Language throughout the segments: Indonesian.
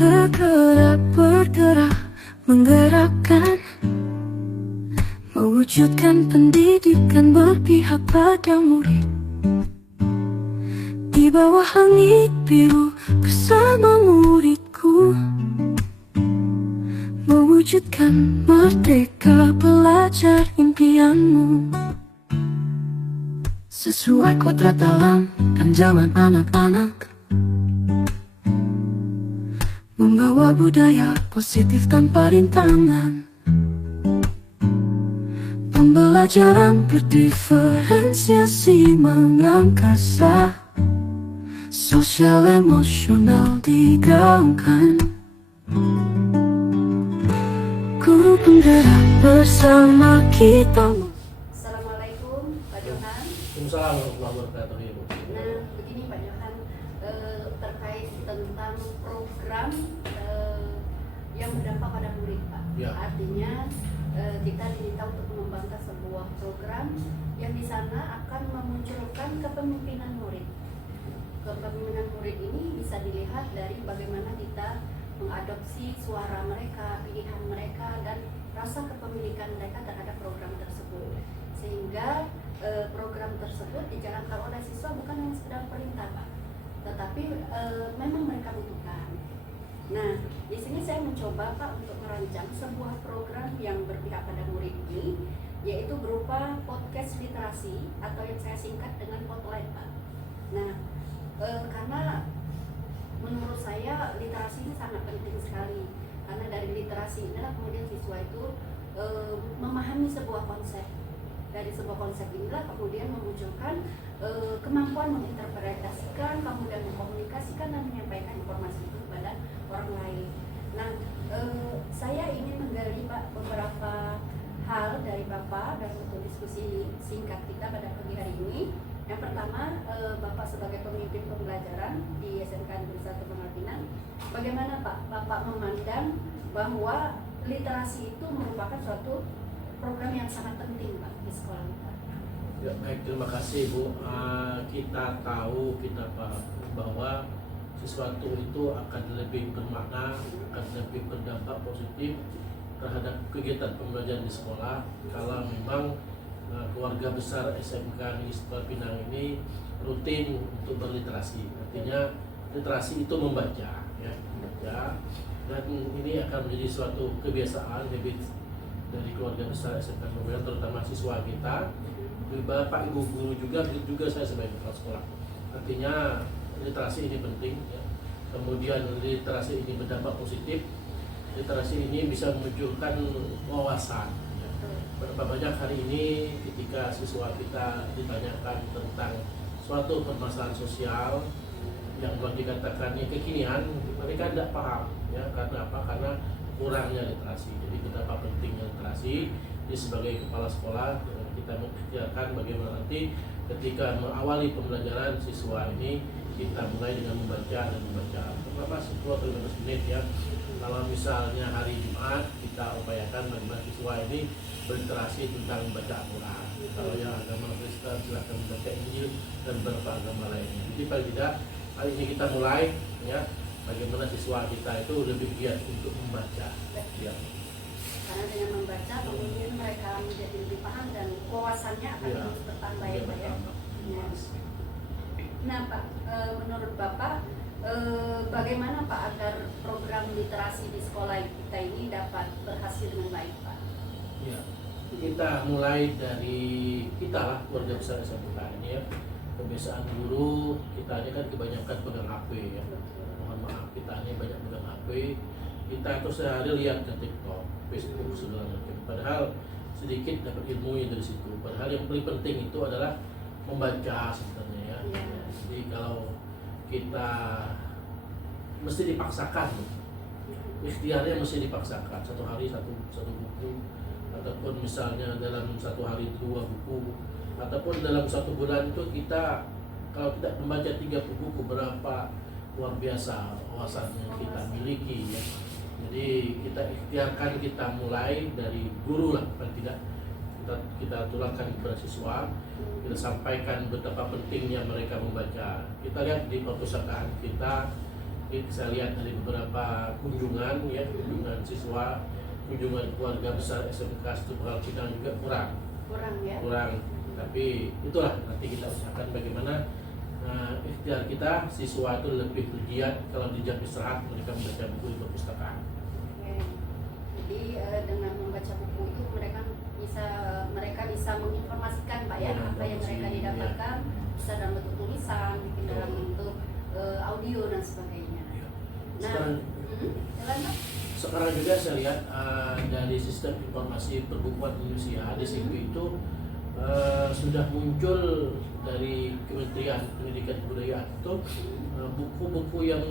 segera bergerak, menggerakkan, mewujudkan pendidikan berpihak pada murid. Di bawah langit biru bersama muridku, mewujudkan merdeka belajar impianmu. Sesuai kodrat alam dan zaman anak-anak, membawa budaya positif tanpa rintangan. Pembelajaran berdiferensiasi mengangkasa, sosial emosional digaungkan. Guru penggerak bersama kita. Assalamualaikum Pak Johan. Waalaikumsalam warahmatullahi wabarakatuh. Nah, begini Pak Johan, terkait tentang program yang berdampak pada murid Pak. Ya. Artinya kita diminta untuk mengembangkan sebuah program yang di sana akan memunculkan kepemimpinan murid. Kepemimpinan murid ini bisa dilihat dari bagaimana kita mengadopsi suara mereka, pilihan mereka, dan rasa kepemilikan mereka terhadap program tersebut. Sehingga program tersebut dijalankan oleh siswa bukan hanya sekedar perintah Pak, tetapi memang mereka butuhkan. Nah, di sini saya mencoba Pak untuk merancang sebuah program yang berpihak pada murid ini, yaitu berupa podcast literasi atau yang saya singkat dengan Potlight Pak. Nah, karena menurut saya literasi ini sangat penting sekali, karena dari literasi inilah kemudian siswa itu memahami sebuah konsep. Dari sebuah konsep inilah kemudian memunculkan kemampuan menginterpretasikan, kemudian mengkomunikasikan dan menyampaikan informasi itu kepada orang lain. Nah, saya ingin menggali Pak beberapa hal dari Bapak dan untuk diskusi singkat kita pada pagi hari ini. Yang pertama, Bapak sebagai pemimpin pembelajaran di SMK Negeri 1 Pengertian, bagaimana Pak Bapak memandang bahwa literasi itu merupakan suatu program yang sangat penting Pak di sekolah kita? Ya, baik, terima kasih Bu. Kita tahu, kita paham bahwa sesuatu itu akan lebih bermakna, akan lebih berdampak positif terhadap kegiatan pembelajaran di sekolah kalau memang keluarga besar SMK Negeri 1 Pinang ini rutin untuk berliterasi. Artinya literasi itu membaca, ya, membaca, dan ini akan menjadi suatu kebiasaan habit dari keluarga besar SMK Negeri, terutama siswa kita, Bapak Ibu guru juga saya sebagai kepala sekolah. Artinya literasi ini penting, ya. Kemudian literasi ini berdampak positif. Literasi ini bisa menunjukkan wawasan. Berapa banyak hari ini ketika siswa kita ditanyakan tentang suatu permasalahan sosial yang boleh dikatakannya kekinian, mereka tidak paham, ya. Karena apa? Karena kurangnya literasi. Jadi betapa pentingnya literasi. Jadi sebagai kepala sekolah kita mengikhtiarkan bagaimana nanti ketika mengawali pembelajaran siswa ini kita mulai dengan membaca dan membaca. Berapa 10-15 menit, ya. Kalau misalnya hari Jumat kita upayakan bagaimana siswa ini berliterasi tentang membaca Al-Quran. Kalau yang agama Kristen silakan membaca Injil dan beberapa agama lainnya. Jadi paling tidak hari ini kita mulai, ya, bagaimana siswa kita itu lebih giat untuk membaca. Ya. Karena dengan membaca kemudian mereka menjadi lebih paham dan wawasannya akan terus bertambah ya Pak ya. Nah Pak, menurut Bapak bagaimana Pak agar program literasi di sekolah kita ini dapat berhasil dengan baik Pak? Ya, kita mulai dari kita lah, keluarga besar SMK ini, ya. Kebiasaan guru kita ini kan kebanyakan pegang HP, ya. Mohon maaf, kita ini banyak pegang HP. Kita itu sehari lihat ke TikTok, Facebook, segala macam. Padahal sedikit dapat ilmunya dari situ. Padahal yang paling penting itu adalah membaca sebenarnya, ya. Jadi kalau kita mesti dipaksakan, ikhtiarnya mesti dipaksakan. Satu hari satu buku, ataupun misalnya dalam satu hari 2 buku, ataupun dalam satu bulan itu kita kalau tidak membaca 3 buku, berapa luar biasa wawasan yang kita miliki, ya. Jadi kita ikhtiarkan, kita mulai dari guru lah, paling tidak kita tularkan kepada siswa, kita sampaikan betapa pentingnya mereka membaca. Kita lihat di perpustakaan kita Saya lihat dari beberapa kunjungan ya, kunjungan siswa, kunjungan keluarga besar SMK Tunggal Pinang juga kurang ya. kurang. Tapi itulah nanti kita usahakan bagaimana ikhtiar kita siswa itu lebih giat kalau di jam istirahat mereka membaca buku di perpustakaan. Oke. Jadi dengan membaca buku itu mereka bisa menginformasikan Pak ya, apa yang mereka didapatkan bisa dalam bentuk tulisan, mungkin dalam bentuk audio dan sebagainya. Nah, jalan Pak. Sekarang juga saya lihat dari sistem informasi perbukuan Indonesia di SIPI itu sudah muncul dari Kementerian Pendidikan dan Kebudayaan itu buku-buku yang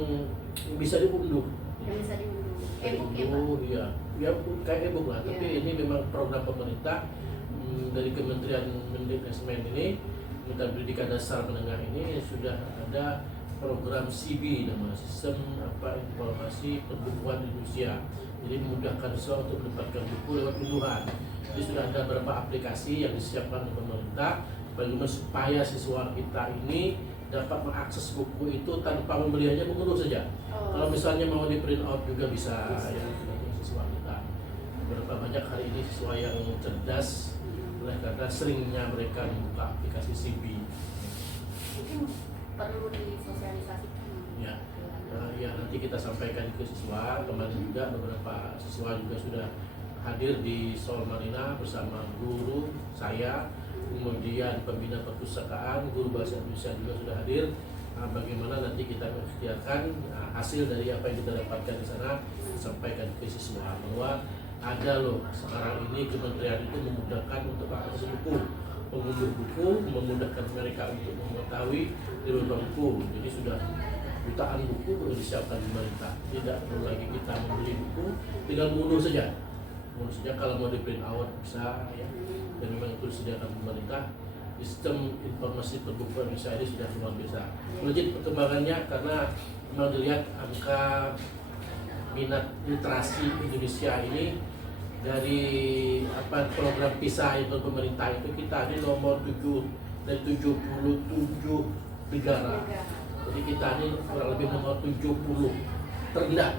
bisa diunduh. Yang bisa diunduh. E-book ya Pak? Iya, ya kayak e-book lah. Tapi ini memang program pemerintah dari Kementerian Mendikbud ini, Kementerian Pendidikan Dasar Menengah ini sudah ada program CB, nama Sistem Informasi Perbukuan Indonesia. Jadi memudahkan siswa untuk mendapatkan buku lewat unduhan. Jadi sudah ada beberapa aplikasi yang disiapkan oleh pemerintah bagaimana supaya siswa kita ini dapat mengakses buku itu tanpa membeliannya, mengunduh saja. Kalau misalnya mau di print out juga bisa. Ya, siswa kita. Berapa banyak hari ini siswa yang cerdas oleh karena seringnya mereka membuka aplikasi CB. Mungkin perlu disosialisasikan. Ya. Ya nanti kita sampaikan ke siswa. Kemarin juga beberapa siswa juga sudah hadir di Sol Marina bersama guru saya, kemudian pembina perpustakaan, guru bahasa Indonesia juga sudah hadir. Bagaimana nanti kita mengikhtiarkan hasil dari apa yang kita dapatkan di sana, sampaikan ke siswa bahwa ada loh sekarang ini kementerian itu memudahkan untuk akses buku, mengunduh buku, memudahkan mereka untuk mengetahui di beberapa buku. Jadi sudah jutaan buku sudah disiapkan pemerintah. Tidak perlu lagi kita membeli buku, tinggal mengunduh saja. Mengunduh saja kalau mau di print out bisa ya. Dan memang itu disediakan pemerintah. Sistem informasi perbukuan Indonesia ini sudah luar biasa. Melejit perkembangannya karena memang dilihat angka minat literasi Indonesia ini dari program PISA itu pemerintah itu kita ini nomor 7 dari 77 negara. Jadi kita ini kurang lebih nomor 70 terendah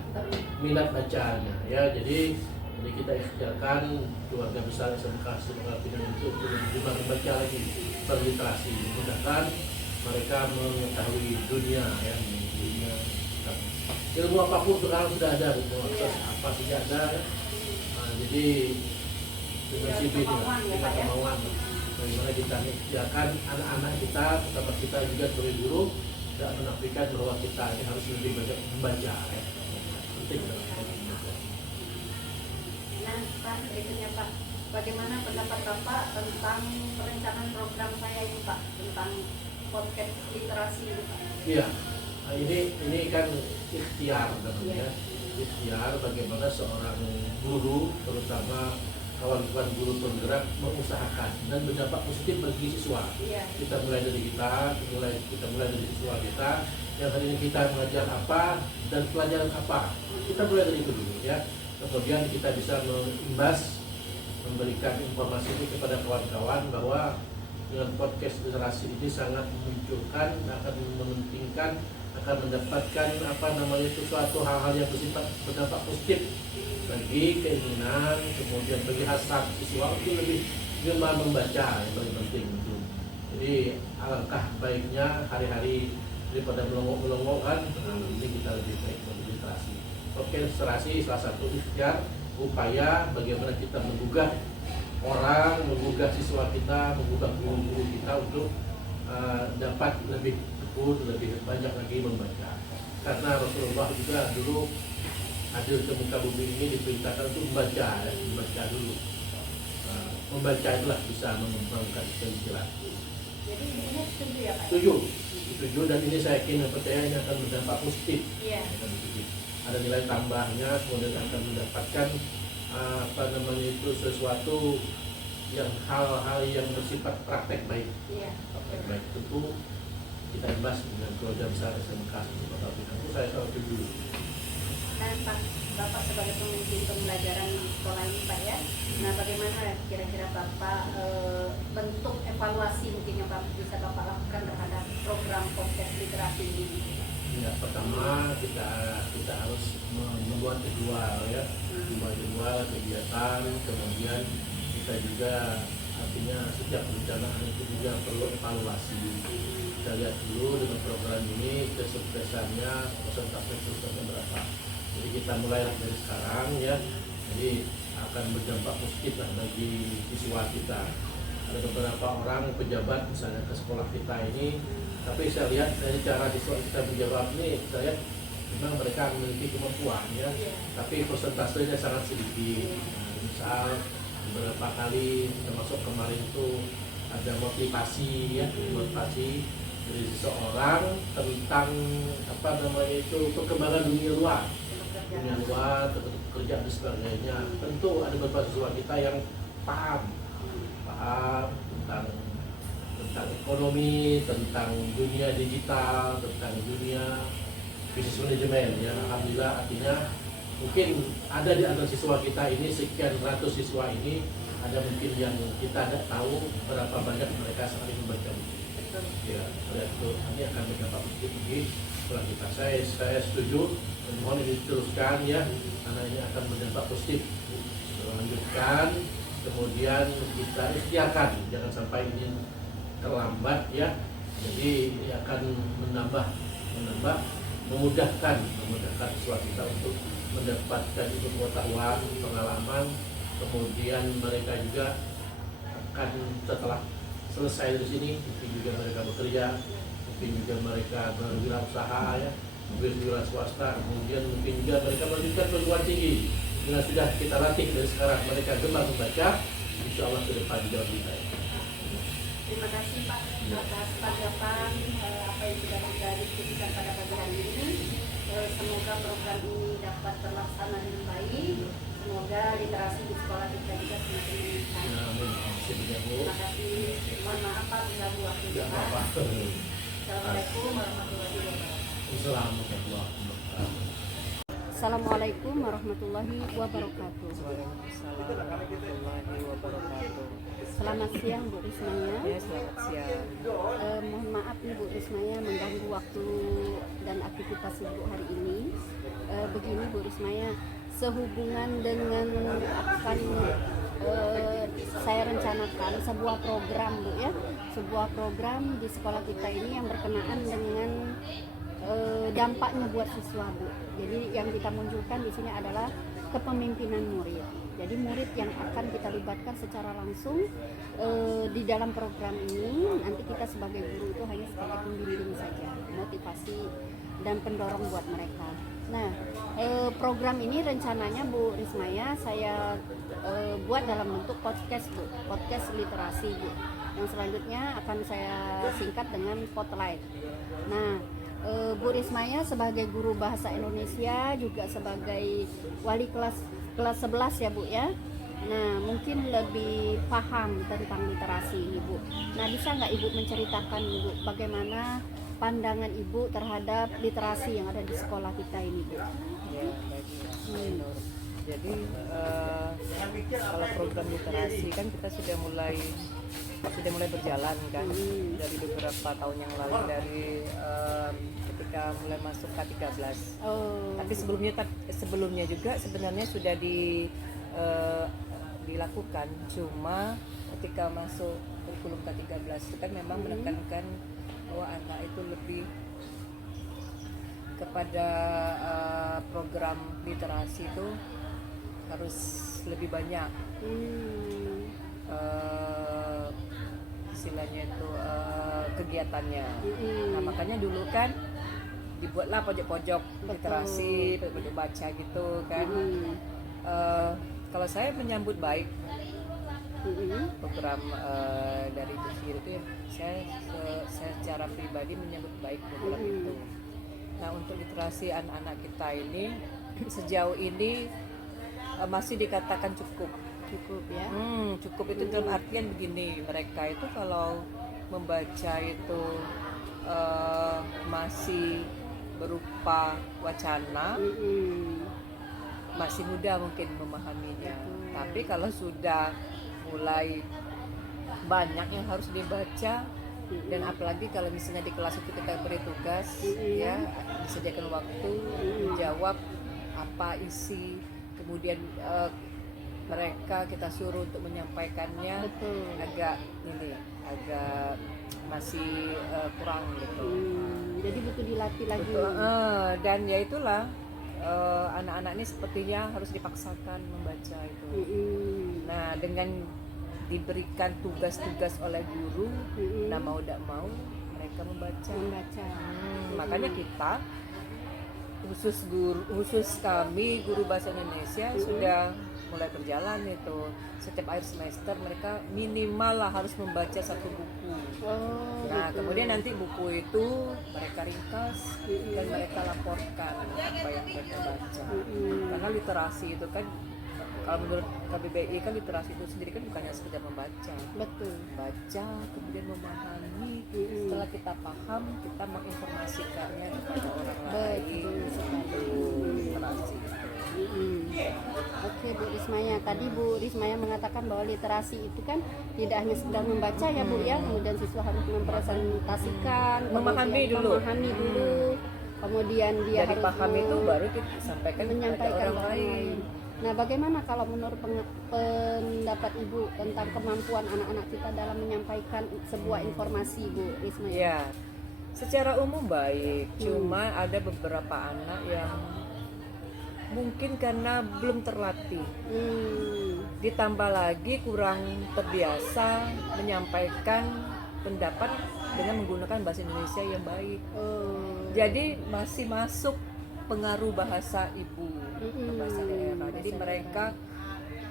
minat bacanya ya. Jadi kita ikhtiarkan keluarga besar SMK Tunggal Pinang itu lebih membaca lagi, berliterasi, memudahkan mereka mengetahui dunia ya, dunia. Ilmu apapun sekarang sudah ada, akses apa saja ada. Jadi dengan CB ini dengan kemauan bagaimana kita ikhtiarkan anak-anak kita, terutama kita juga sebagai guru, tidak menafikan bahwa kita ini harus lebih banyak membaca ya. Penting. Nah, Pak, berikutnya Pak, bagaimana pendapat Bapak tentang perencanaan program saya ini Pak, tentang podcast literasi ini Pak? Iya, nah, ini kan ikhtiar namanya, ikhtiar bagaimana seorang guru, terutama kawan-kawan guru penggerak mengusahakan dan berdampak positif bagi siswa. Iya. Kita mulai dari kita mulai dari siswa kita, yang hari ini kita mengajar apa dan pelajaran apa, kita mulai dari itu dulu ya. Kemudian kita bisa mengimbas, memberikan informasi ini kepada kawan-kawan bahwa dengan podcast literasi ini sangat memunculkan, akan mementingkan, akan mendapatkan sesuatu hal-hal yang bersifat berdampak positif bagi keinginan, kemudian bagi hasrat siswa itu lebih gemar membaca, yang paling penting itu. Jadi alangkah baiknya hari-hari daripada melongo-melongo kan, ini kita lebih baik berliterasi. Literasi salah satu ikhtiar upaya bagaimana kita menggugah orang, menggugah siswa kita, menggugah guru-guru kita untuk dapat lebih tekun, lebih banyak lagi membaca. Karena Rasulullah juga dulu hadir ke muka bumi ini diperintahkan untuk membaca, ya, membaca dulu. Membaca itulah bisa mengembangkan pikiran. Jadi ini setuju ya Pak? Setuju dan ini saya yakin dan percaya ini akan berdampak positif. Iya. Ada nilai tambahnya, kemudian akan mendapatkan sesuatu yang hal-hal yang bersifat praktek baik. Iya. Praktek baik tentu kita imbas dengan keluarga besar SMK Tunggal Pinang. Itu saya sangat setuju. Nah Pak, Bapak sebagai pemimpin pembelajaran di sekolah ini Pak ya, nah bagaimana kira-kira Bapak bentuk evaluasi mungkin yang bisa Bapak lakukan terhadap program podcast literasi ini? Ya, pertama kita harus membuat jadwal ya, membuat jadwal kegiatan, kemudian kita juga artinya setiap perencanaan itu juga perlu evaluasi. Kita lihat dulu dengan program ini kesuksesannya, persentase suksesnya berapa. Jadi kita mulai dari sekarang ya, jadi akan berdampak positif lah bagi siswa kita. Ada beberapa orang pejabat misalnya ke sekolah kita ini, tapi saya lihat dari cara siswa kita menjawab ini, saya lihat memang mereka memiliki kemampuan ya, tapi persentasenya sangat sedikit. Nah, misal beberapa kali termasuk kemarin itu ada motivasi ya, motivasi dari seseorang tentang apa namanya itu perkembangan dunia luar, kerja dan sebagainya. Tentu ada beberapa siswa kita yang paham tentang ekonomi, tentang dunia digital, tentang dunia bisnis manajemen ya. Alhamdulillah, artinya mungkin ada di antara siswa kita ini, sekian ratus siswa ini, ada mungkin yang kita tidak tahu berapa banyak mereka saling membaca buku. Ya, itu ini akan berdampak positif bagi sekolah kita. Saya setuju, dan mohon ini diteruskan ya, karena ini akan berdampak positif. Lanjutkan, kemudian kita ikhtiarkan, jangan sampai ini terlambat ya. Jadi ini akan memudahkan siswa kita untuk mendapatkan ilmu pengetahuan, pengalaman, kemudian mereka juga akan setelah selesai dari sini, mungkin juga mereka bekerja, mungkin juga mereka berwirausaha ya, berwira swasta, kemudian mungkin juga mereka melanjutkan perguruan tinggi. Dengan sudah kita latih dari sekarang mereka gemar membaca, insya Allah ke depan jauh lebih baik. Terima kasih Pak atas tanggapan apa yang sudah kita diskusikan pada pagi hari ini. Semoga program ini dapat terlaksana dengan baik. Semoga literasi di sekolah kita juga semakin meningkat. Terima kasih. Mohon maaf Pak mengganggu waktu kita. Assalamualaikum warahmatullahi wabarakatuh. Assalamualaikum warahmatullahi wabarakatuh. Selamat siang Bu Rismaya. Ya, selamat siang. Mohon maaf nih Bu Rismaya mengganggu waktu dan aktivitas Ibu hari ini. Begini Bu Rismaya, sehubungan dengan akan saya rencanakan sebuah program Bu ya, sebuah program di sekolah kita ini yang berkenaan dengan dampaknya buat siswa Bu. Jadi yang kita munculkan di sini adalah kepemimpinan murid. Jadi murid yang akan kita libatkan secara langsung di dalam program ini, nanti kita sebagai guru itu hanya sebagai pembimbing saja, motivasi dan pendorong buat mereka. Nah, program ini rencananya Bu Rismaya saya buat dalam bentuk podcast Bu, podcast literasi Bu. Yang selanjutnya akan saya singkat dengan Spotlight. Nah, Bu Rismaya sebagai guru bahasa Indonesia juga sebagai wali kelas 11 ya Bu ya. Nah, mungkin lebih paham tentang literasi ini Bu. Nah, bisa nggak Ibu menceritakan Ibu bagaimana pandangan Ibu terhadap literasi yang ada di sekolah kita ini Bu? Ya, baik. Jadi kalau program literasi kan kita sudah mulai berjalan kan dari beberapa tahun yang lalu, dari ketika mulai masuk K13. Tapi sebelumnya juga sebenarnya sudah dilakukan, cuma ketika masuk kurikulum K13 itu kan memang menekankan bahwa anak itu lebih kepada program literasi itu harus lebih banyak istilahnya itu kegiatannya. Nah, makanya dulu kan dibuatlah pojok-pojok literasi, pojok baca gitu kan. Kalau saya menyambut baik program dari Jusir itu, saya secara pribadi menyambut baik program itu. Nah, untuk literasi anak-anak kita ini sejauh ini masih dikatakan cukup ya. Cukup itu dalam artian begini, mereka itu kalau membaca itu masih berupa wacana, masih mudah mungkin memahaminya. Tapi kalau sudah mulai banyak yang harus dibaca, Dan apalagi kalau misalnya di kelas itu kita beri tugas, ya disediakan waktu, jawab apa isi, kemudian mereka kita suruh untuk menyampaikannya, Betul. agak masih kurang gitu. Jadi butuh dilatih lagi. Betul. Dan ya itulah anak-anak ini sepertinya harus dipaksakan membaca itu. Nah, dengan diberikan tugas-tugas oleh guru, nah mau tidak mau mereka membaca. Makanya kita khusus kami guru bahasa Indonesia sudah mulai berjalan itu. Setiap akhir semester mereka minimal lah harus membaca satu buku. Nah, kemudian nanti buku itu mereka ringkas dan mereka laporkan apa yang mereka baca. Karena literasi itu kan, kalau menurut KBBI kan literasi itu sendiri kan bukannya sekedar membaca. Betul. Baca, kemudian memahami. Setelah kita paham, kita menginformasikannya kepada orang lain. Literasi itu. Oke Bu Rismaya, tadi Bu Rismaya mengatakan bahwa literasi itu kan tidak hanya sekedar membaca ya Bu ya, kemudian siswa harus mempresentasikan, Memahami dulu. Kemudian dia Dari harus paham itu baru kita sampaikan menyampaikan kepada ke orang lain. Nah, bagaimana kalau menurut pendapat Ibu tentang kemampuan anak-anak kita dalam menyampaikan sebuah informasi Bu Rismaya? Ya, secara umum baik, cuma ada beberapa anak yang mungkin karena belum terlatih, ditambah lagi kurang terbiasa menyampaikan pendapat dengan menggunakan bahasa Indonesia yang baik. Jadi masih masuk pengaruh bahasa ibu, bahasa daerah. Jadi mereka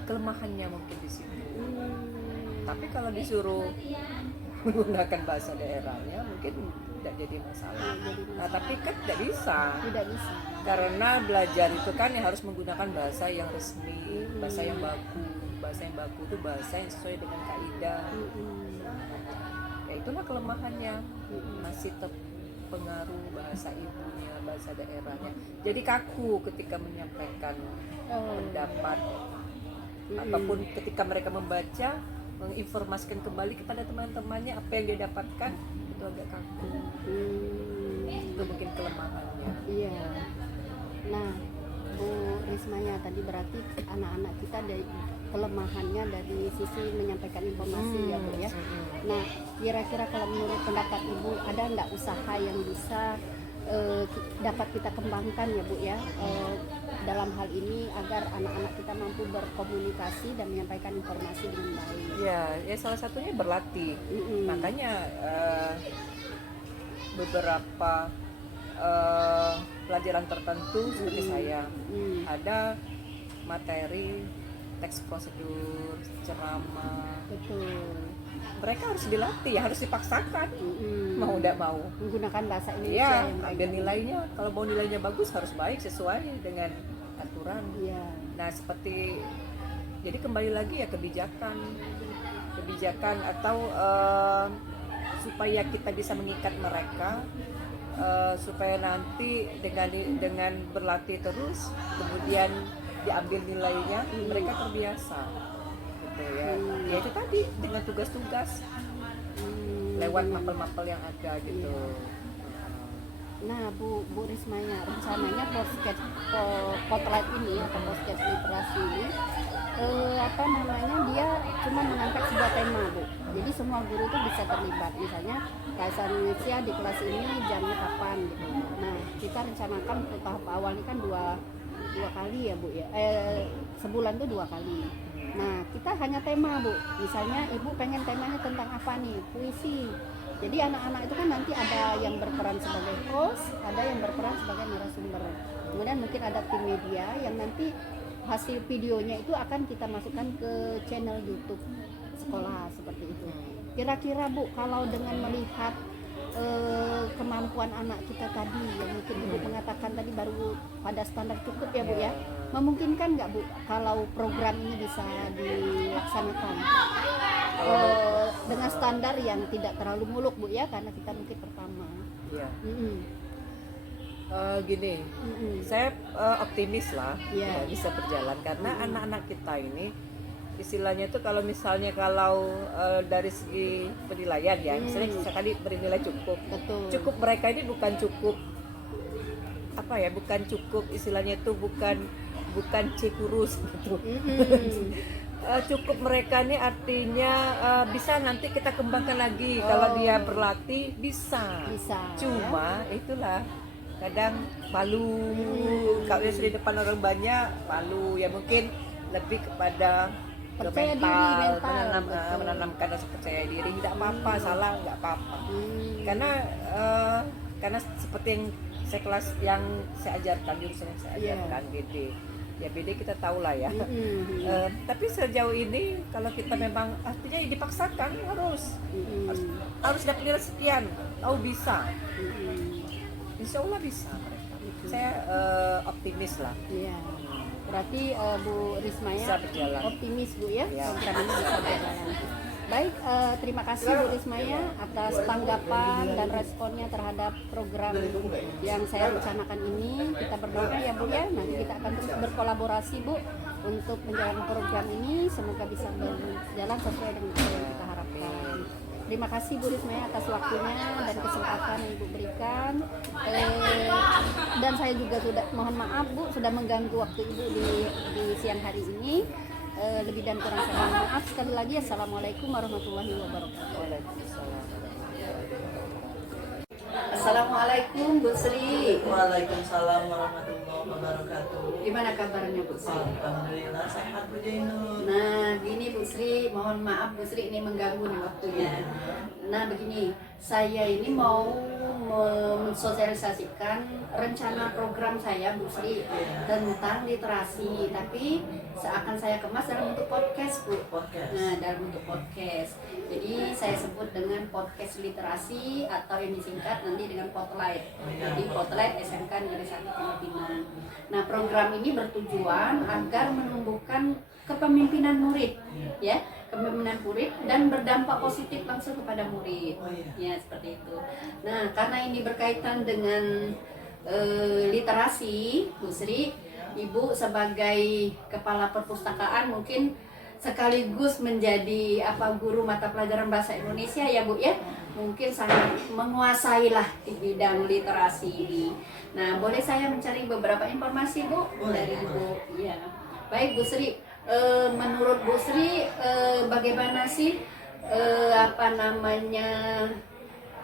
kelemahannya mungkin di situ. Tapi kalau disuruh menggunakan bahasa daerahnya mungkin tidak jadi masalah. Nah, tapi kan tidak bisa. Karena belajar itu kan yang harus menggunakan bahasa yang resmi, bahasa yang baku. Bahasa yang baku itu bahasa yang sesuai dengan kaidah. Ya itulah kelemahannya. Masih terpengaruh bahasa ibunya, bahasa daerahnya. Jadi kaku ketika menyampaikan pendapat ataupun ketika mereka membaca, menginformasikan kembali kepada teman-temannya apa yang dia dapatkan, itu agak kaku. Itu mungkin kelemahannya. Iya. Nah, Bu Rismaya, tadi berarti anak-anak kita dari kelemahannya dari sisi menyampaikan informasi ya Bu ya. Nah, kira-kira kalau menurut pendapat Ibu ada nggak usaha yang bisa dapat kita kembangkan ya Bu ya, dalam hal ini agar anak-anak kita mampu berkomunikasi dan menyampaikan informasi dengan baik? Ya salah satunya berlatih. Makanya beberapa pelajaran tertentu seperti saya ada materi teks prosedur, ceramah. Betul. Mereka harus dilatih, harus dipaksakan. Mau tidak mau Menggunakan bahasa Indonesia ya, yang baik. ambil nilainya. Kalau mau nilainya bagus harus baik sesuai dengan aturan. Iya. Nah, seperti jadi kembali lagi ya kebijakan atau supaya kita bisa mengikat mereka, supaya nanti dengan berlatih terus kemudian diambil nilainya, mereka terbiasa gitu ya. Ya itu tadi dengan tugas-tugas lewat mapel-mapel yang ada gitu. Nah, Bu Rismaya, rencananya Potlight ini atau podcast literasi ini dia cuma mengangkat sebuah tema Bu. Jadi semua guru itu bisa terlibat. Misalnya bahasa Indonesia di kelas ini jamnya kapan gitu. Nah, kita rencanakan untuk tahap awal ini kan dua kali ya Bu ya. Sebulan tuh 2 kali. Nah, kita hanya tema Bu. Misalnya Ibu pengen temanya tentang apa nih? Puisi. Jadi anak-anak itu kan nanti ada yang berperan sebagai host, ada yang berperan sebagai narasumber. Kemudian mungkin ada tim media yang nanti hasil videonya itu akan kita masukkan ke channel YouTube sekolah seperti itu. Kira-kira Bu, kalau dengan melihat kemampuan anak kita tadi yang mungkin Ibu mengatakan tadi baru pada standar cukup ya Bu ya, memungkinkan nggak Bu kalau program ini bisa dilaksanakan dengan standar yang tidak terlalu muluk Bu ya, karena kita mungkin pertama. Iya. Gini, saya optimis lah ya bisa berjalan karena anak-anak kita ini istilahnya itu kalau misalnya dari segi penilaian ya, misalnya sekali bernilai cukup. Betul. Cukup mereka ini bukan cukup apa ya, bukan cukup istilahnya itu bukan C kurus gitu. Cukup mereka ini artinya bisa nanti kita kembangkan lagi kalau dia berlatih bisa. Cuma itulah kadang malu kalau dia sudah depan orang banyak malu ya, mungkin lebih kepada ke Percaya diri, mental, betul. menanamkan rasa percaya diri. Tidak apa-apa, salah nggak apa-apa. Karena seperti yang saya ajarkan, jurusan yang saya ajarkan BD. Ya BD kita tahu lah ya. Tapi sejauh ini kalau kita memang artinya dipaksakan harus dapat nilai sekian, tahu bisa. Insya Allah bisa mereka. Saya optimis lah. Iya. Berarti Bu Rismaya Bisa berjalan. optimis Bu ya, Ya. program ini bisa berjalan. Baik, terima kasih Bu Rismaya atas tanggapan dan responnya terhadap program yang saya rencanakan ini. Kita berdoa ya Bu ya, nanti kita akan terus berkolaborasi Bu untuk menjalankan program ini. Semoga bisa berjalan sesuai dengan apa yang kita harapkan. Terima kasih Bu Rismaya atas waktunya dan kesempatan yang Ibu berikan. Dan saya juga mohon maaf Bu sudah mengganggu waktu Ibu di siang hari ini. Lebih dan kurang saya mohon maaf. Sekali lagi Assalamualaikum warahmatullahi wabarakatuh. Assalamualaikum Bu Sri. Waalaikumsalam warahmatullahi wabarakatuh. Gimana kabarnya Bu Sri? Alhamdulillah sehat Bu Jainur. Nah, gini Bu Sri, mohon maaf Bu Sri ini mengganggu nih waktunya. Nah, begini, saya ini mau mensosialisasikan rencana program saya Bu Sri tentang literasi, tapi seakan saya kemas dalam bentuk podcast Bu. Nah, dalam bentuk podcast. Jadi saya sebut dengan podcast literasi atau yang disingkat nanti dengan Potlight. Jadi Potlight SMK Negeri 1 Pemimpinan. Nah, program ini bertujuan agar menumbuhkan kepemimpinan murid, ya, kepemimpinan murid dan berdampak positif langsung kepada murid, ya seperti itu. Nah, karena ini berkaitan dengan literasi, Bu Sri, Ibu sebagai kepala perpustakaan mungkin sekaligus menjadi guru mata pelajaran bahasa Indonesia ya Bu ya, mungkin sangat menguasai lah di bidang literasi ini. Nah, boleh saya mencari beberapa informasi Bu dari Ibu? Ya, baik Bu Sri. Menurut Bu Sri, bagaimana sih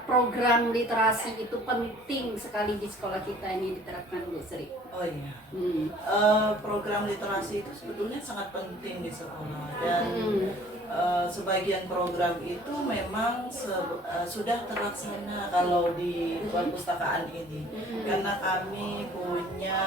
program literasi itu penting sekali di sekolah kita ini diterapkan Bu Sri? Oh iya. Program literasi itu sebetulnya sangat penting di sekolah dan sebagian program itu memang sudah terlaksana kalau di perpustakaan ini, karena kami punya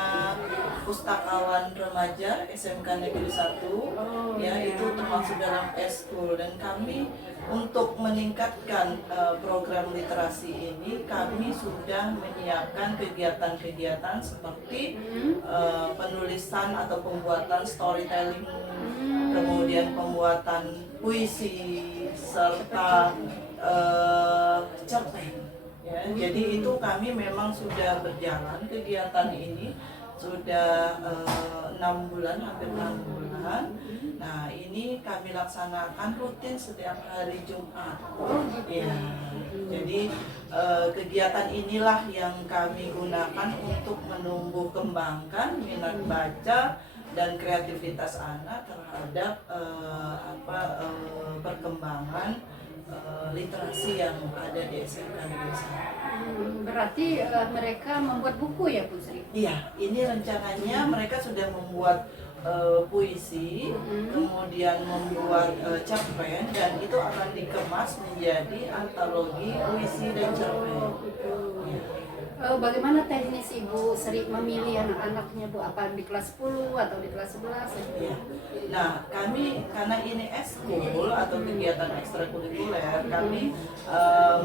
pustakawan remaja SMK Negeri 1 ya, itu termasuk dalam eskul, dan kami untuk meningkatkan program literasi ini kami sudah menyiapkan kegiatan-kegiatan seperti penulisan atau pembuatan storytelling, kemudian pembuatan puisi serta cerpen ya. Jadi itu kami memang sudah berjalan kegiatan ini sudah 6 bulan, hampir 6 bulan. Nah, ini kami laksanakan rutin setiap hari Jumat. Ya. Jadi kegiatan inilah yang kami gunakan untuk menumbuh kembangkan minat baca dan kreativitas anak terhadap perkembangan literasi yang ada di SMK Negeri 1. Berarti mereka membuat buku ya Bu Sri? Iya, ini rencananya mereka sudah membuat puisi, kemudian membuat cerpen, dan itu akan dikemas menjadi antologi puisi dan cerpen. Ya. Bagaimana teknis Ibu Sri memilih anak-anaknya Bu? Apa di kelas 10 atau di kelas 11? Ya. Nah, kami karena ini eskul atau kegiatan ekstrakurikuler, kami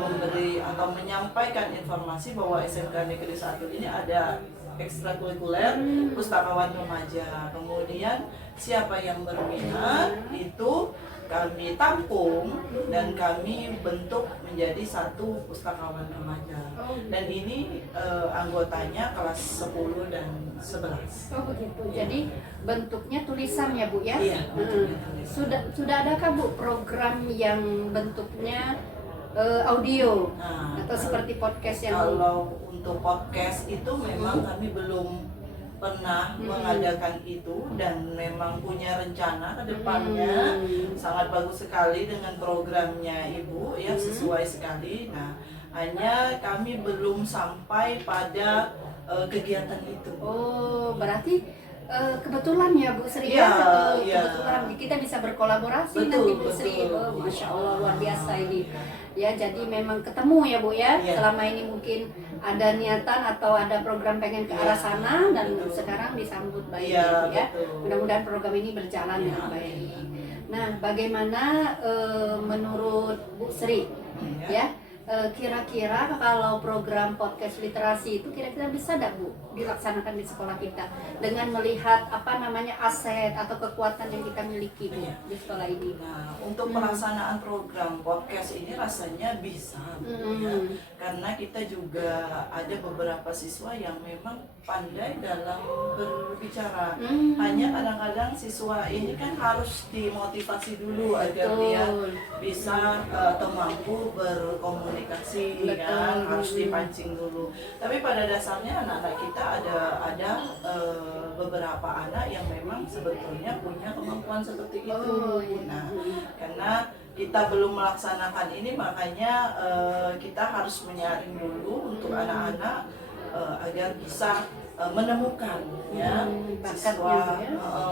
memberi atau menyampaikan informasi bahwa SMK Negeri 1 ini ada ekstrakurikuler pustakawan remaja. Kemudian siapa yang berminat itu kami tampung dan kami bentuk menjadi satu pustakawan remaja. Dan ini anggotanya kelas 10 dan 11. Oh begitu. Jadi bentuknya tulisan ya Bu ya? Iya, bentuknya tulisan. Sudah adakah Bu program yang bentuknya audio atau seperti podcast yang kalau untuk podcast itu memang kami belum pernah mengadakan itu, dan memang punya rencana ke depannya. Sangat bagus sekali dengan programnya Ibu ya, sesuai sekali. Nah, hanya kami belum sampai pada kegiatan itu. Oh, berarti kebetulan ya Bu Sri Iya, iya. kebetulan kita bisa berkolaborasi Betul, nanti Bu Sri. betul. Oh, Masya Allah luar biasa ini. Ya, jadi memang ketemu ya Bu ya. Iya. Selama ini mungkin ada niatan atau ada program pengen ke arah sana dan betul. sekarang disambut baik Iya, ya. betul. Mudah-mudahan program ini berjalan Iya, dengan baik. amin. Nah, bagaimana menurut Bu Sri ya? Kira-kira kalau program podcast literasi itu kira-kira bisa tidak Bu dilaksanakan di sekolah kita dengan melihat apa namanya aset atau kekuatan yang kita miliki Bu di sekolah ini? Nah, untuk pelaksanaan program podcast ini rasanya bisa, ya, karena kita juga ada beberapa siswa yang memang pandai dalam berbicara. Hanya kadang-kadang siswa ini kan harus dimotivasi dulu agar dia bisa atau mampu berkomunikasi, kan harus dipancing dulu. Tapi pada dasarnya anak-anak kita ada beberapa anak yang memang sebetulnya punya kemampuan seperti itu. Nah, karena kita belum melaksanakan ini, makanya kita harus menyaring dulu untuk anak-anak agar bisa menemukan ya siswa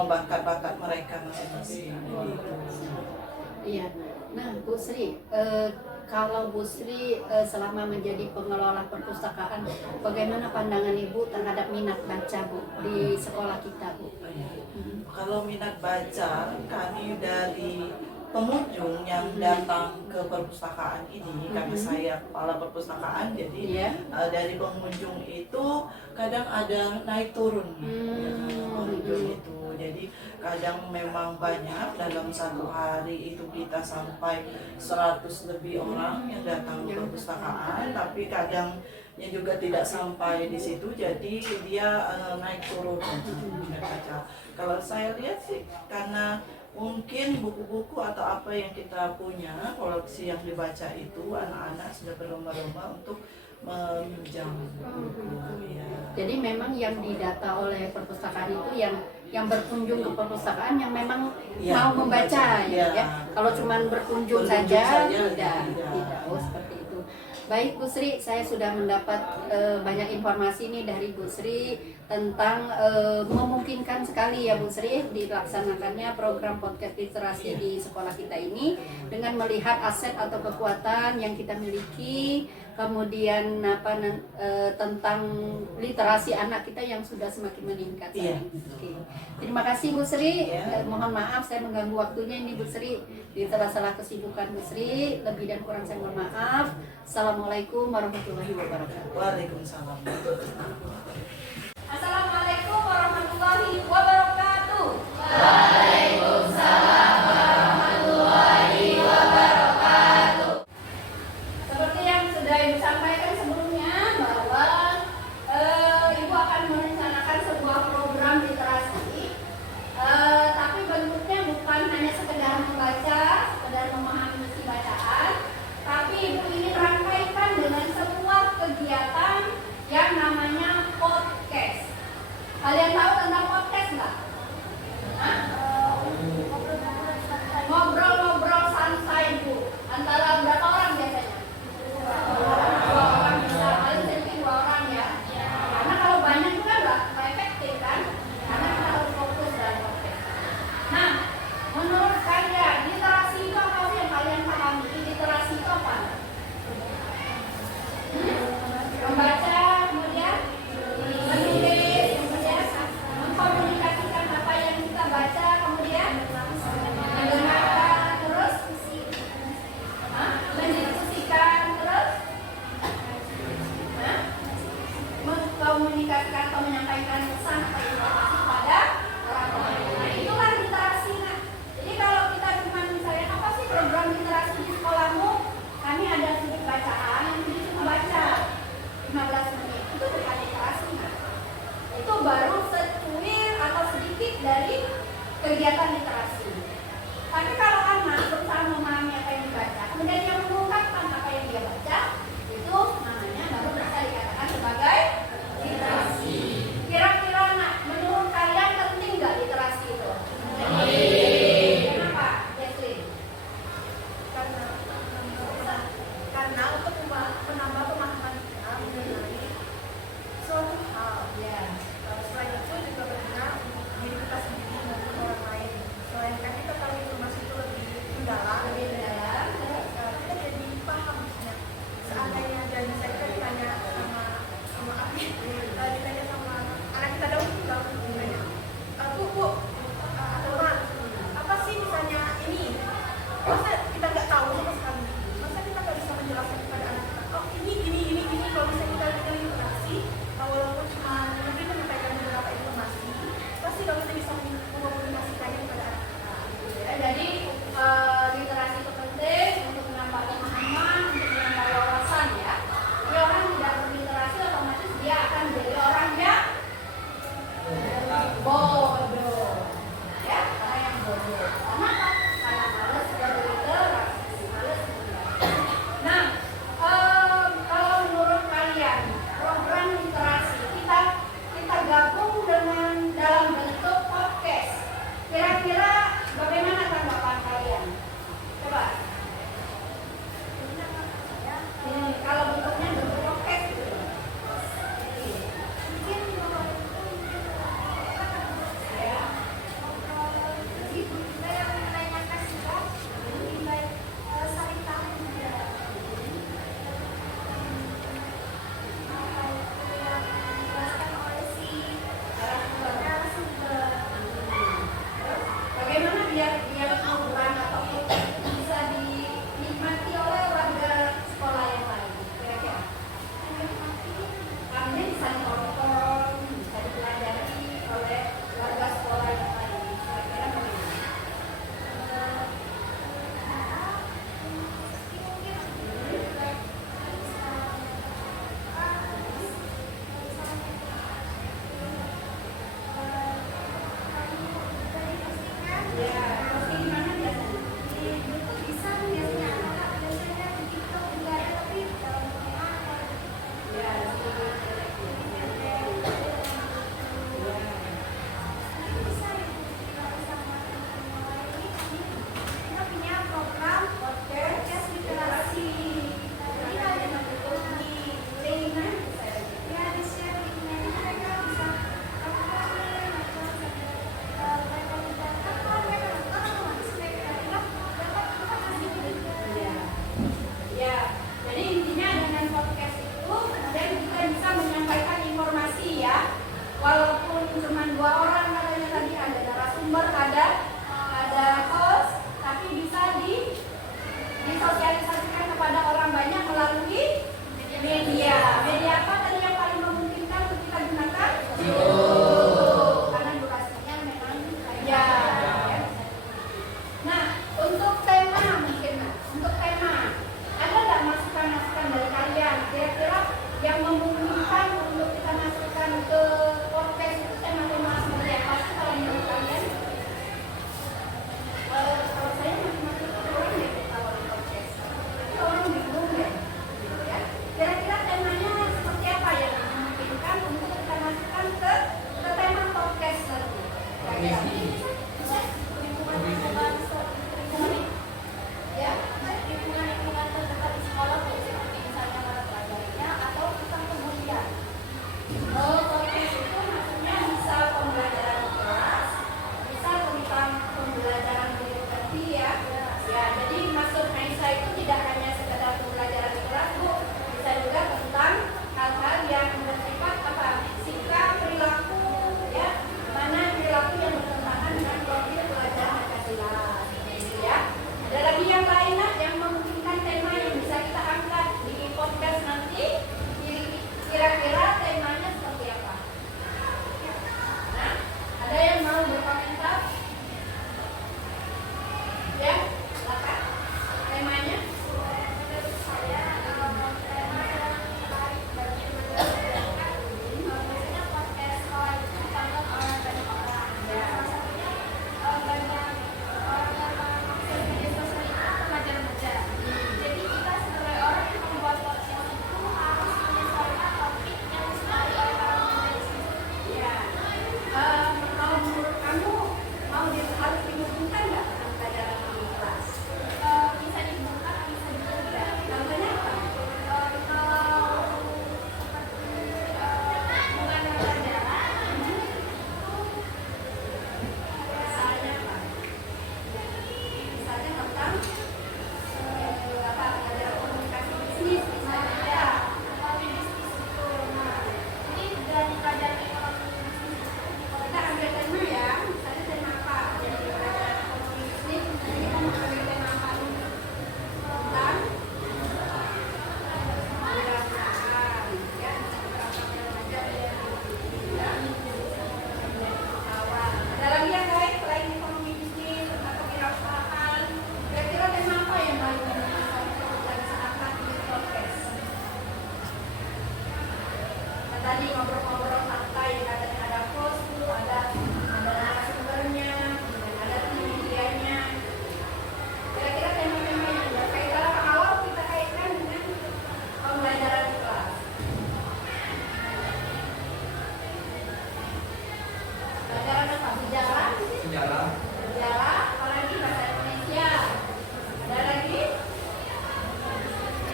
bakat-bakat mereka masing-masing. Iya. Nah, Bu Sri, kalau Bu Sri selama menjadi pengelola perpustakaan, bagaimana pandangan Ibu terhadap minat baca Bu di sekolah kita Bu? Kalau minat baca, kami dari pengunjung yang datang ke perpustakaan ini, karena saya kepala perpustakaan, jadi dari pengunjung itu kadang ada naik turun pengunjung itu. Jadi kadang memang banyak, dalam satu hari itu kita sampai 100 lebih orang yang datang ke perpustakaan, tapi kadang juga tidak sampai di situ, jadi dia naik turun baca. Kalau saya lihat sih karena mungkin buku-buku atau apa yang kita punya, koleksi yang dibaca itu, anak-anak sudah berlomba-lomba untuk meminjam buku. Ya. Jadi memang yang didata oleh perpustakaan itu yang berkunjung ke perpustakaan yang memang mau membaca ya. Kalau cuma berkunjung saja tidak. Oh, seperti itu. Baik Bu Sri, saya sudah mendapat banyak informasi nih dari Bu Sri tentang memungkinkan sekali ya Bu Sri dilaksanakannya program podcast literasi di sekolah kita ini dengan melihat aset atau kekuatan yang kita miliki, kemudian tentang literasi anak kita yang sudah semakin meningkat. Oke. Terima kasih Bu Sri. Mohon maaf saya mengganggu waktunya ini Bu Sri di salah kesibukan Bu Sri. Lebih dan kurang saya mohon maaf. Assalamualaikum warahmatullahi wabarakatuh. Waalaikumsalam. Assalamualaikum warahmatullahi wabarakatuh. Waalaikumsalam warahmatullahi wabarakatuh. Seperti yang sudah Ibu sampaikan sebelumnya bahwa Ibu akan merencanakan sebuah program literasi, tapi bentuknya bukan hanya sekedar membaca, sekedar memahami isi bacaan, tapi Ibu ini rangkaikan dengan sebuah kegiatan yang namanya podcast. kegiatan literasi. Tapi kalau anak berusaha memahami apa yang dibaca, kemudian dia mengungkapkan apa yang dia baca, itu namanya baru bisa dikatakan sebagai literasi. Kira-kira nak, menurut kalian penting nggak literasi itu? Kenapa, Jesslyn? Karena untuk menambah pemahaman kita mengenai suatu hal. Ya. Selain itu juga berguna untuk diri kita sendiri maupun orang lain. Selain kan kita tahu informasi itu lebih mendalam, kita jadi paham maksudnya. Seandainya jadi saya kan ditanya sama Abi, ditanya sama anak kita dahulu ditanya, Bu, atau Ma, apa sih misalnya ini? Masa kita nggak tahu sama sekali? Masa kita nggak bisa menjelaskan kepada anak kita? Oh ini kalau misalnya kita dengan literasi, walaupun cuma mungkin menyampaikan beberapa informasi, pasti kalau kita bisa mengkomunikasikannya kepada anak kita. Ya, jadi literasi itu penting untuk menambah pemahaman, untuk menambah wawasan ya. Jadi orang tidak berliterasi otomatis dia akan menjadi orang yang bodoh. Ya, orang yang bodoh. Kenapa? Karena malas berliterasi, malas membaca. Nah, kalau menurut kalian program literasi kita gabung dengan dalam bentuk podcast. Kira-kira bagaimana tanggapan kalian? Coba. Ini kalau bentuknya bentuk podcast gitu. Ya. Bagaimana biar hiburan atau bisa dinikmati oleh warga sekolah yang lain? Kira-kira? Kami bisa ditonton, bisa dipelajari oleh warga sekolah yang lain. Kira-kira bagaimana? Ya, pasti di mana biasanya? Ya, Ya, jadi intinya dengan podcast itu kemudian kita bisa menyampaikan informasi ya. Walaupun cuma 2 orang katanya tadi, ada narasumber, ada host, tapi bisa disosialisasikan kepada orang banyak melalui media. Media apa tadi yang paling memungkinkan untuk kita gunakan? Karena durasinya memang panjang. Ya. Nah, untuk tema mungkin, untuk tema ada nggak masukan-masukan dari kalian? Kira-kira yang memungkinkan untuk kita masukkan ke podcast itu tema-tema seperti apa sih kalau menurut kalian? Kalau saya masih kurang deh kalau di podcast. Tapi orang bingung deh. Ya. Kira-kira temanya seperti apa yang memungkinkan untuk kita masukkan ke tema podcast nanti? Kira-kira. Ya, lingkungan terdekat di sekolah seperti misalnya para pelajarnya atau tentang kemudian. Podcast itu maksudnya bisa pembelajaran di kelas, bisa tentang pembelajaran berarti ya. Ya, jadi maksud Aisyah itu tidak hanya sekedar pembelajaran di kelas, Bu. Bisa juga tentang hal-hal yang bersifat apa? Sikap, perilaku, ya. Mana perilaku yang bertentangan dengan Bersejarah. Sejarah, apalagi bahasa Indonesia. Ada lagi?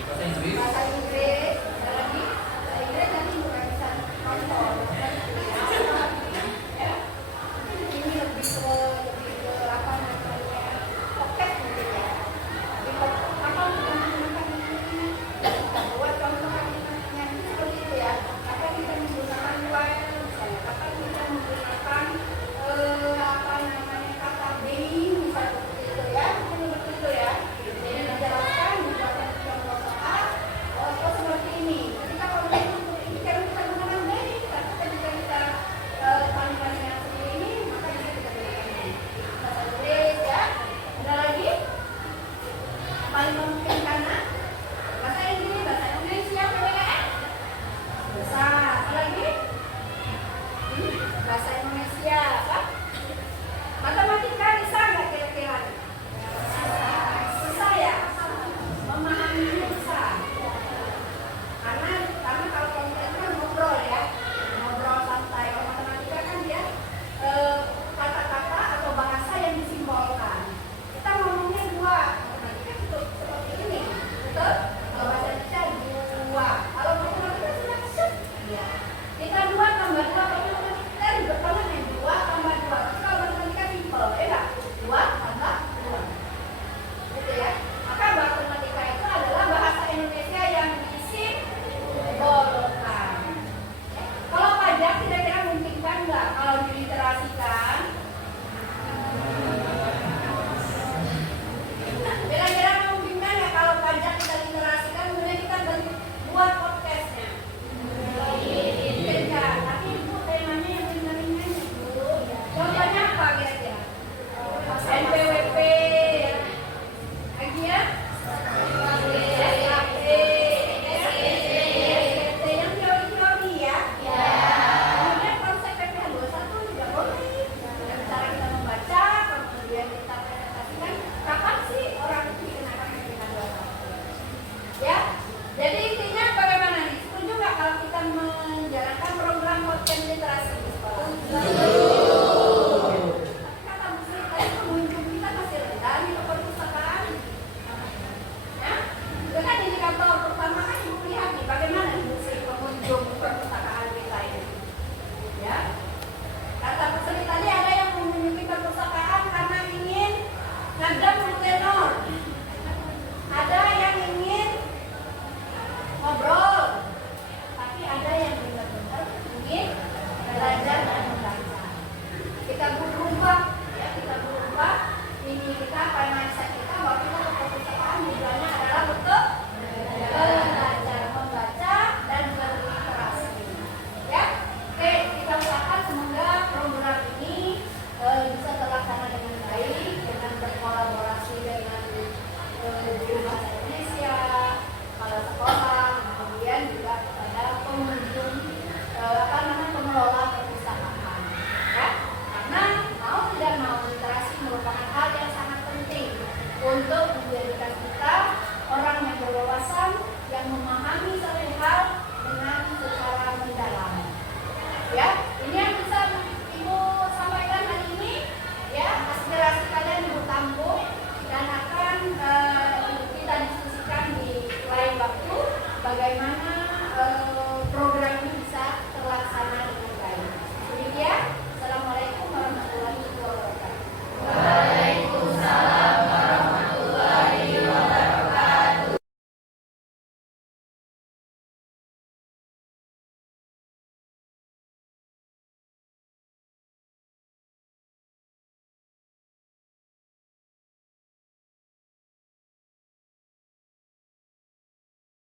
Bahasa Inggris. Bahasa Inggris. Ada lagi? Bahasa Inggris nanti bukan bisa kontrol. Ya. Ini lebih ke apa namanya? Pocket gitu ya. Di pocket apa kita menggunakan ini? Kita buat contoh kalimatnya seperti itu ya. Apa kita menggunakan while, misalnya. Apa kita menggunakan apa namanya kata being, misalnya seperti itu ya. Seperti itu ya. Jadi dijelaskan dibuatkan contoh soal oh seperti ini. Ketika kalau ini kan kita menggunakan being, tapi ketika kita kalimatnya yang seperti ini, maka bisa kita gunakan ini. Bahasa Inggris ya. Ada lagi? Paling memungkinkan bahasa Inggris, bahasa Indonesia, PWN. Bisa. Apa lagi? Bahasa Indonesia apa? Matematika bisa nggak kira-kira? Bisa ya? Memahami bisa. Karena kalau kita itu kan ngobrol ya, ngobrol santai. Kalau matematika kan dia kata-kata atau bahasa yang disimbolkan. Kita ngomongnya dua, matematika itu seperti ini, betul? Kalau bahasa Indonesia dua. Kalau matematika sudah set, ya. Kita dua tambah dua, kalau matematika juga pernah nih dua tambah dua. Tapi kalau matematika simpel, ya nggak? Dua tambah dua, gitu ya. Maka matematika itu adalah bahasa Indonesia yang disimbolkan. Kalau pajak kira-kira memungkinkan nggak kalau diliterasikan? Kira-kira memungkinkan nggak kalau pajak kita literasikan kemudian kita buat podcastnya? Memungkinkan. Tapi itu temanya yang ringan-ringan itu. Contohnya apa kira-kira? NPWP, lagi ya? SAP, SPT, yang teori-teori ya? Kemudian konsep PPH 21 juga boleh. Dan cara kita membaca, kemudian kita presentasikan, kapan sih orang itu dikenakan PPH 21? Ya? Jadi intinya bagaimana nih? Setuju nggak kalau kita menjalankan program podcast literasi di sekolah? Kata Bu Sri tadi pengunjung kita masih rendah nih ke perpustakaan. Ya? Itu kan indikator pertama kan Ibu lihat nih bagaimana Bu Sri pengunjung perpustakaan kita ini. Ya? Kata Bu Sri tadi ada yang mengunjungi perpustakaan karena ingin ngajak tenor. Ada yang ingin ngobrol. Tapi ada yang benar-benar ingin belajar dan membaca. Kita berubah, ya kita berubah. Ini kita mindset kita bahwa kita ke perpustakaan tujuannya adalah untuk belajar, membaca dan berliterasi. Ya, oke kita usahakan semoga program ini bisa terlaksana dengan baik dengan berkolaborasi dengan guru bahasa Indonesia, kepala sekolah, kemudian juga kepada pengunjung pengelola perpustakaan. Ya, karena mau tidak mau literasi merupakan hal yang sangat penting untuk menjadikan kita orang yang berwawasan, yang memahami suatu hal dengan secara mendalam. Ya, ini yang bisa Ibu sampaikan hari ini. Ya, aspirasi kalian Ibu tampung dan akan kita diskusikan di lain waktu bagaimana